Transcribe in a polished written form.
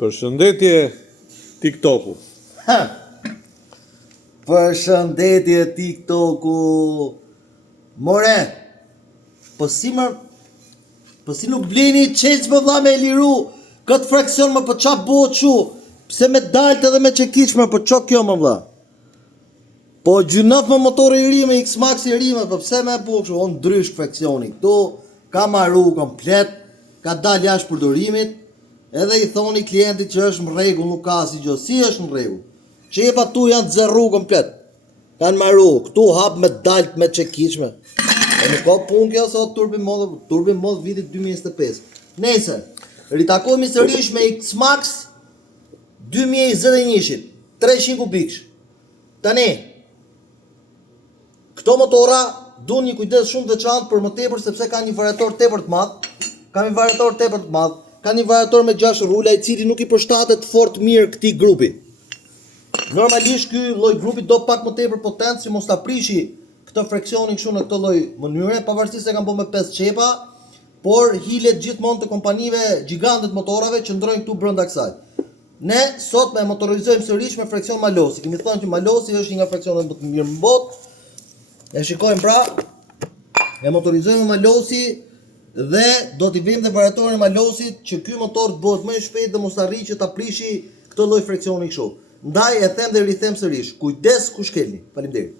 Përshëndetje TikToku. Përshëndetje TikToku. More, po si nuk blini qeq më vlla me liru këtë fraksion më po qa bëhet shu? Pse me dalt edhe me çekiç më po ço kjo më vlla? Po gjynaf me motor i ri me X-Max i ri më, po pse me bëu kështu? On ndrysh fraksioni. Ktu ka marru komplet, ka dal jashtë përdorimit. Edhe i thoni klientit që është në rregull, nuk ka asgjë. Si është në rregull? Çepa tu janë të zerru komplet. Kanë marru, këtu hap me dalt me çekiçme. E nuk ka punë kjo sot turbi mod vitit 2025. Nëse ritakojmë sërish me X-Max 2021-shit, 300 kubiksh. Tani këto motora duan një kujdes shumë të veçantë për më tepër sepse kanë një variator tepër të madh. Ka një variator me 6 rula i cili nuk i përshtatet fort mirë këtij grupi. Normalisht ky lloj grupi do pak më tepër potencë si mos ta prishi këtë fraksionin kështu në këtë lloj mënyre, pavarësisht se kanë bërë me 5 çepa, por hilet gjithmonë të kompanive gjigante të motorave që ndrojnë këtu brenda kësaj. Ne sot me motorizojmë sërish me fraksion Malosi. Kemi thënë që Malosi është një nga fraksionet më të mirë në botë. E shikojmë pra, e motorizojmë Malosi dhe do t'i vëmë dhe variatorin e Malosit që ky motor të bëhet më i shpejtë dhe mos arrijë që ta prishi këtë lloj fraksioni kështu. Ndaj e them dhe i rithem sërish. Kujdes ku shkelni. Faleminderit.